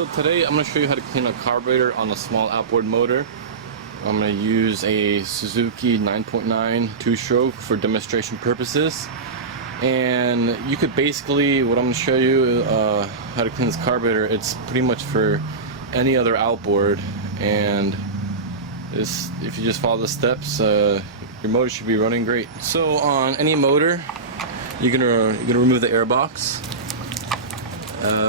So today I'm going to show you how to clean a carburetor on a small outboard motor. I'm going to use a Suzuki 9.9 two-stroke for demonstration purposes. And you could basically, what I'm going to show you how to clean this carburetor, it's pretty much for any other outboard. And if you just follow the steps, your motor should be running great. So on any motor, you're gonna remove the air box.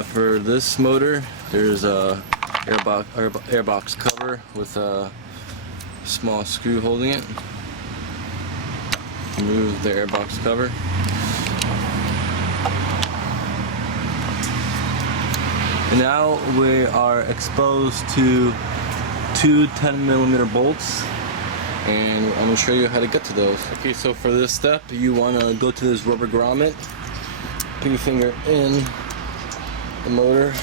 For this motor, there's a air box cover with a small screw holding it. Remove the air box cover. And now we are exposed to two 10mm bolts, and I'm going to show you how to get to those. Okay, so for this step, you want to go to this rubber grommet, put your finger in the motor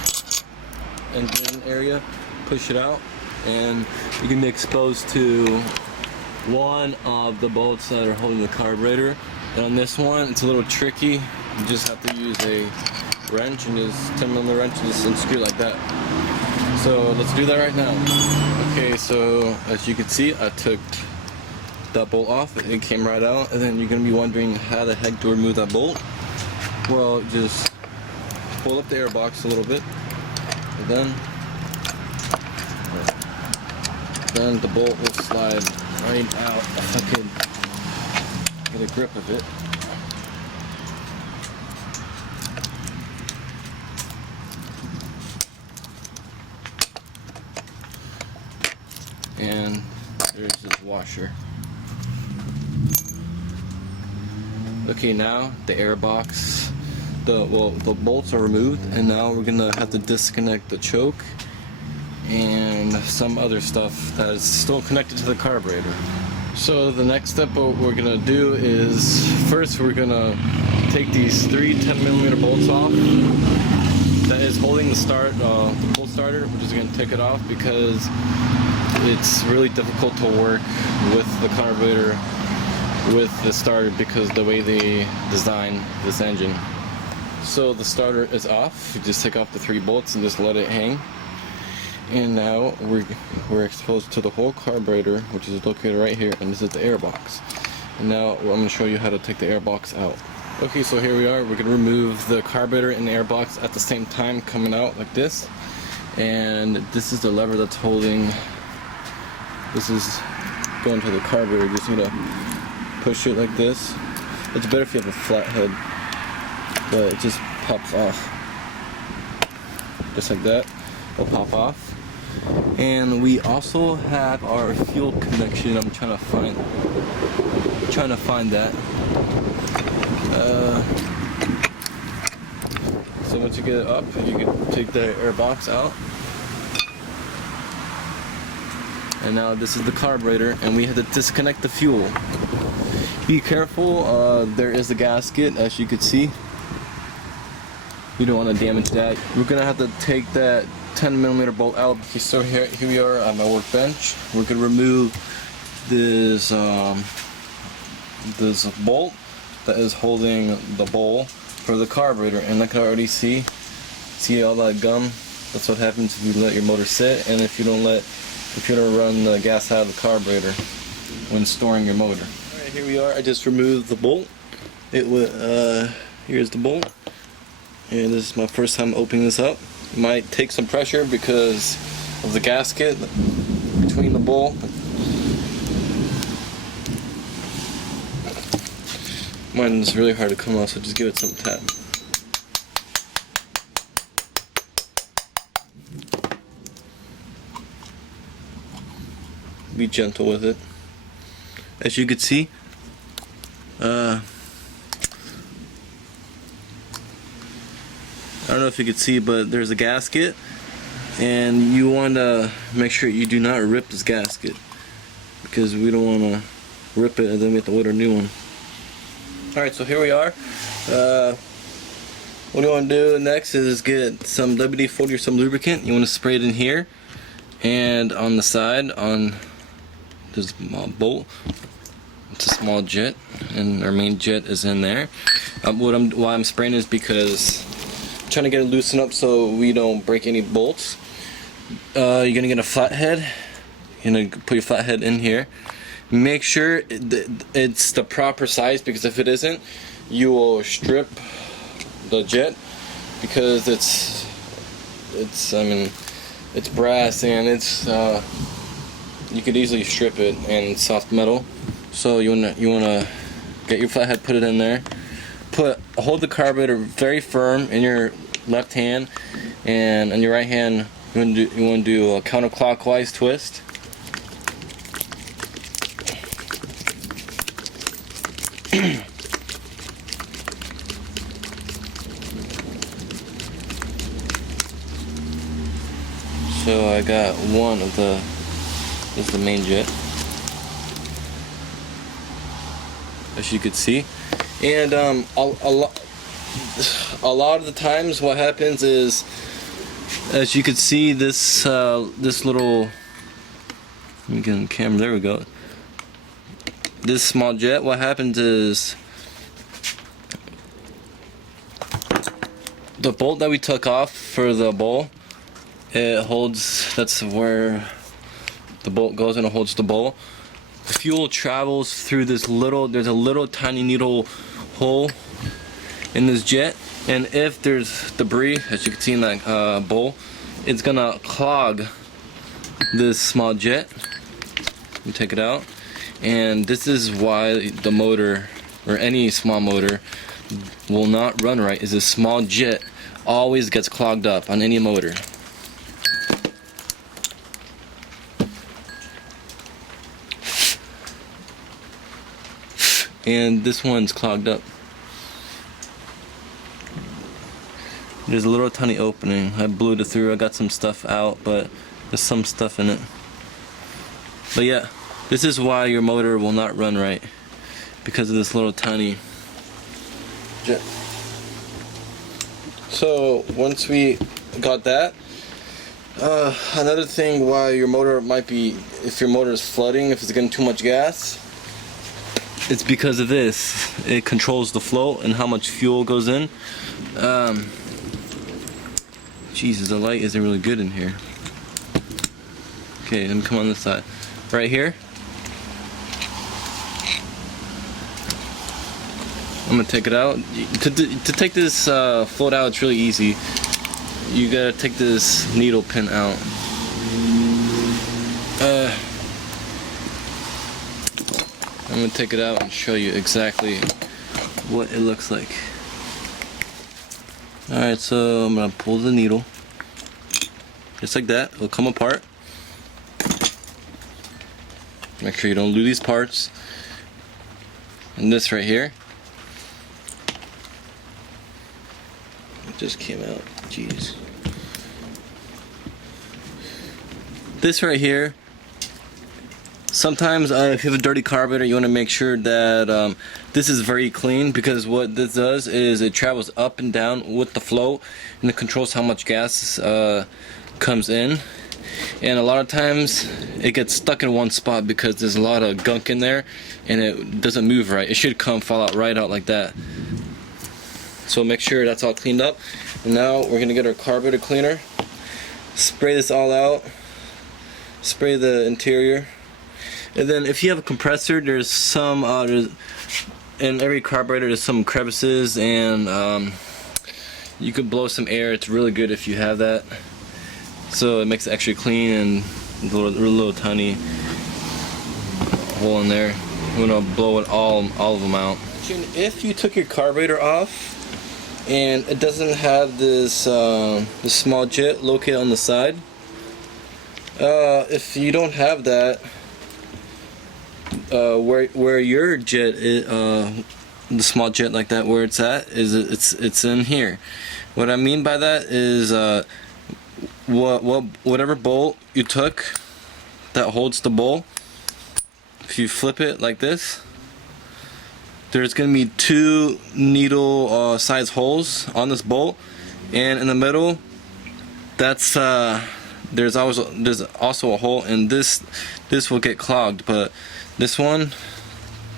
engine area, push it out, and you can be exposed to one of the bolts that are holding the carburetor. And on this one, it's a little tricky. You just have to use a wrench, and just 10mm wrench, and just unscrew like that. So let's do that right now. Okay, so as you can see, I took that bolt off. It came right out, and then you're gonna be wondering how the heck to remove that bolt. Well, just pull up the air box a little bit, and then the bolt will slide right out. If I could get a grip of it. And there's this washer. Okay, now the air box, the bolts are removed, and now we're gonna have to disconnect the choke and some other stuff that is still connected to the carburetor. So the next step, what we're gonna do is, first we're gonna take these three 10mm bolts off that is holding the pull starter. We're just gonna take it off because it's really difficult to work with the carburetor with the starter because the way they design this engine. So the starter is off. You just take off the three bolts and just let it hang. And now we're exposed to the whole carburetor, which is located right here, and this is the air box. And now I'm going to show you how to take the air box out. Okay, so here we are. We're going to remove the carburetor and the air box at the same time, coming out like this. And this is the lever that's holding. This is going to the carburetor. You're just gonna push it like this. It's better if you have a flat head, but it just pops off. Just like that, it'll pop off. And we also have our fuel connection. I'm trying to find that. So once you get it up, you can take the air box out. And now this is the carburetor, and we have to disconnect the fuel. Be careful, there is the gasket, as you can see. You don't want to damage that. We're gonna have to take that 10mm bolt out. Okay, so here we are on my workbench. We're gonna remove this this bolt that is holding the bowl for the carburetor, and like I already see all that gum. That's what happens if you let your motor sit, and if you don't run the gas out of the carburetor when storing your motor. Alright, here we are. I just removed the bolt. Here's the bolt. And this is my first time opening this up. It might take some pressure because of the gasket between the bolt. Mine is really hard to come off, so just give it some tap. Be gentle with it. As you can see, I don't know if you can see, but there's a gasket, and you want to make sure you do not rip this gasket, because we don't want to rip it and then we have to order a new one. Alright, so here we are. What you want to do next is get some WD-40 or some lubricant. You want to spray it in here, and on the side, on this bolt. It's a small jet, and our main jet is in there. Why I'm spraying is because trying to get it loosened up so we don't break any bolts. You're gonna get a flathead. You're gonna put your flathead in here. Make sure it's the proper size, because if it isn't, you will strip the jet, because it's I mean, it's brass and it's you could easily strip it, and it's soft metal. So you wanna get your flathead, put it in there. Hold the carburetor very firm in your left hand, and in your right hand you want to do a counterclockwise twist. So I got one of the, this is the main jet, as you could see, and a lot of the times what happens is, as you could see, this this little, let me get on the camera, there we go, this small jet, what happens is the bolt that we took off for the bowl, it holds, that's where the bolt goes, and it holds the bowl. The fuel travels through this little, there's a little tiny needle hole in this jet, and if there's debris, as you can see in that bowl, it's gonna clog this small jet. You take it out, and this is why the motor, or any small motor, will not run right, is a small jet always gets clogged up on any motor. And this one's clogged up. There's a little tiny opening. I blew it through. I got some stuff out, but there's some stuff in it. But yeah, this is why your motor will not run right, because of this little tiny jet. So once we got that, another thing why your motor might be, if your motor is flooding, if it's getting too much gas, it's because of this. It controls the flow and how much fuel goes in. Jesus, the light isn't really good in here. Okay, let me come on this side. Right here, I'm gonna take it out. To take this float out, it's really easy. You gotta take this needle pin out. I'm gonna take it out and show you exactly what it looks like. Alright, so I'm gonna pull the needle. Just like that, it'll come apart. Make sure you don't lose these parts. And this right here, it just came out, jeez. This right here, sometimes if you have a dirty carburetor, you want to make sure that this is very clean, because what this does is it travels up and down with the flow, and it controls how much gas comes in. And a lot of times it gets stuck in one spot because there's a lot of gunk in there and it doesn't move right. It should fall out right out like that. So make sure that's all cleaned up. And now we're gonna get our carburetor cleaner, spray this all out, spray the interior. And then if you have a compressor, there's some in every carburetor there's some crevices, and you could blow some air. It's really good if you have that, so it makes it extra clean, and a little tiny hole in there. You want to blow it all of them out. If you took your carburetor off and it doesn't have this this small jet located on the side, if you don't have that, where your jet is, the small jet like that, where it's at is it's in here. What I mean by that is whatever bolt you took that holds the bowl, if you flip it like this, there's gonna be two needle size holes on this bolt, and in the middle, that's there's also a hole, and this will get clogged. But this one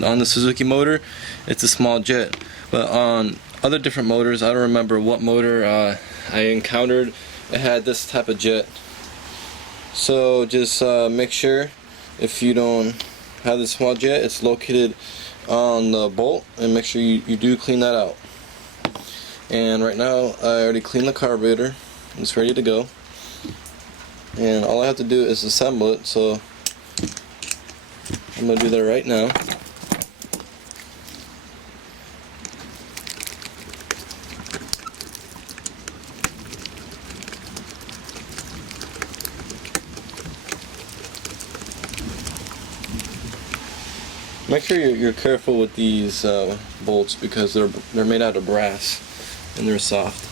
on the Suzuki motor, it's a small jet, but on other different motors. I don't remember what motor I encountered. It had this type of jet. So just make sure if you don't have the small jet, it's located on the bolt, and make sure you do clean that out. And right now I already cleaned the carburetor. It's ready to go. And all I have to do is assemble it, so I'm going to do that right now. Make sure you're careful with these bolts, because they're made out of brass and they're soft.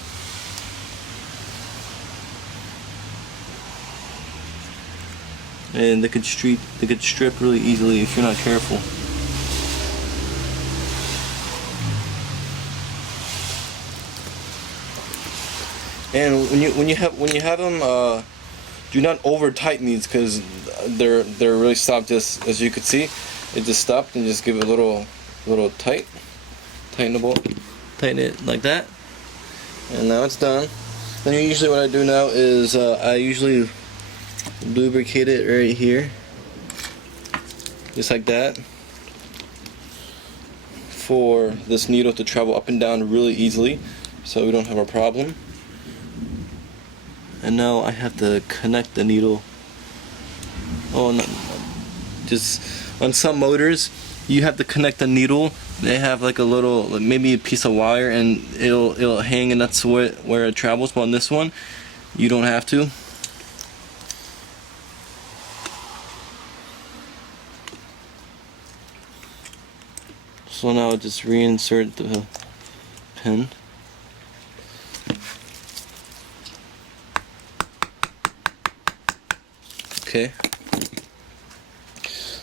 And they could strip really easily if you're not careful. And when you have them, do not over tighten these, because they're really soft. Just as you could see, it just stopped, and just give it a little tighten the bolt, tighten it like that, and now it's done. Then usually what I do now is I usually lubricate it right here, just like that, for this needle to travel up and down really easily, so we don't have a problem. And now I have to connect the needle. Oh, no, just on some motors you have to connect the needle. They have like a little, maybe a piece of wire, and it'll hang, and that's where it travels. But on this one, you don't have to. So now just reinsert the pin. Okay.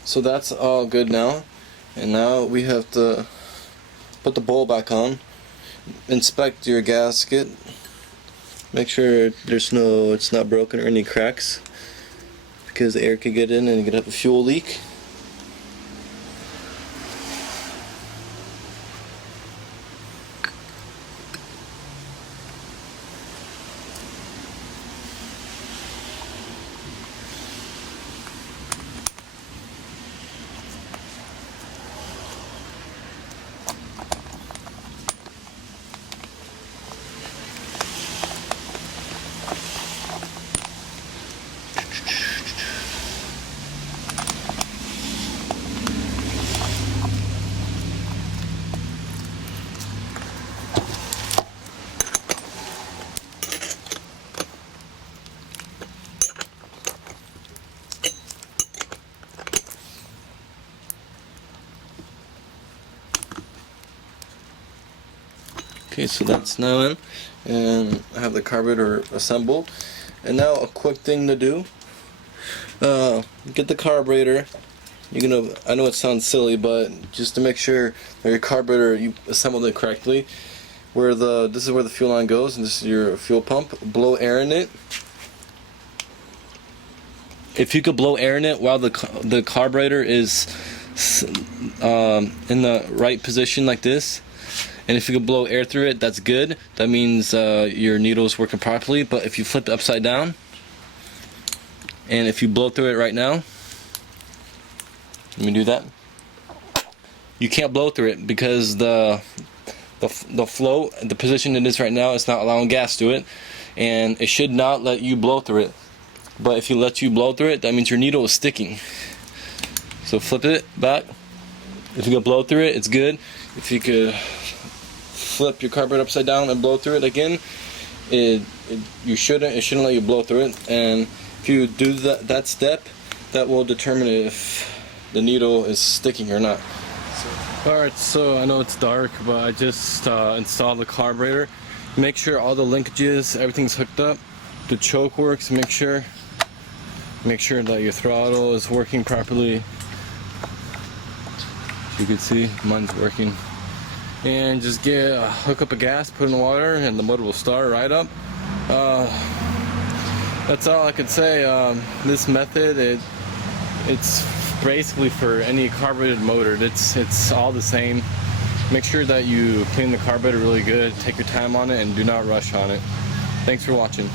So that's all good now. And now we have to put the bowl back on. Inspect your gasket. Make sure it's not broken or any cracks, because the air could get in and you could have a fuel leak. Okay, so that's now in, and I have the carburetor assembled. And now a quick thing to do, get the carburetor. I know it sounds silly, but just to make sure that your carburetor, you assembled it correctly, this is where the fuel line goes, and this is your fuel pump. Blow air in it. If you could blow air in it while the carburetor is in the right position like this, and if you could blow air through it, that's good. That means your needle is working properly. But if you flip it upside down, and if you blow through it right now, let me do that. You can't blow through it, because the flow, the position it is right now, it's not allowing gas to it, and it should not let you blow through it. But if you let you blow through it, that means your needle is sticking. So flip it back. If you can blow through it, it's good. If you could flip your carburetor upside down and blow through it again, it shouldn't let you blow through it. And if you do that step, that will determine if the needle is sticking or not. Alright, so I know it's dark, but I just installed the carburetor. Make sure all the linkages, everything's hooked up. The choke works. Make sure that your throttle is working properly. As you can see, mine's working. And just hook up a gas, put in the water, and the motor will start right up. That's all I could say. This method, it's basically for any carbureted motor. It's all the same. Make sure that you clean the carburetor really good, take your time on it, and do not rush on it. Thanks for watching.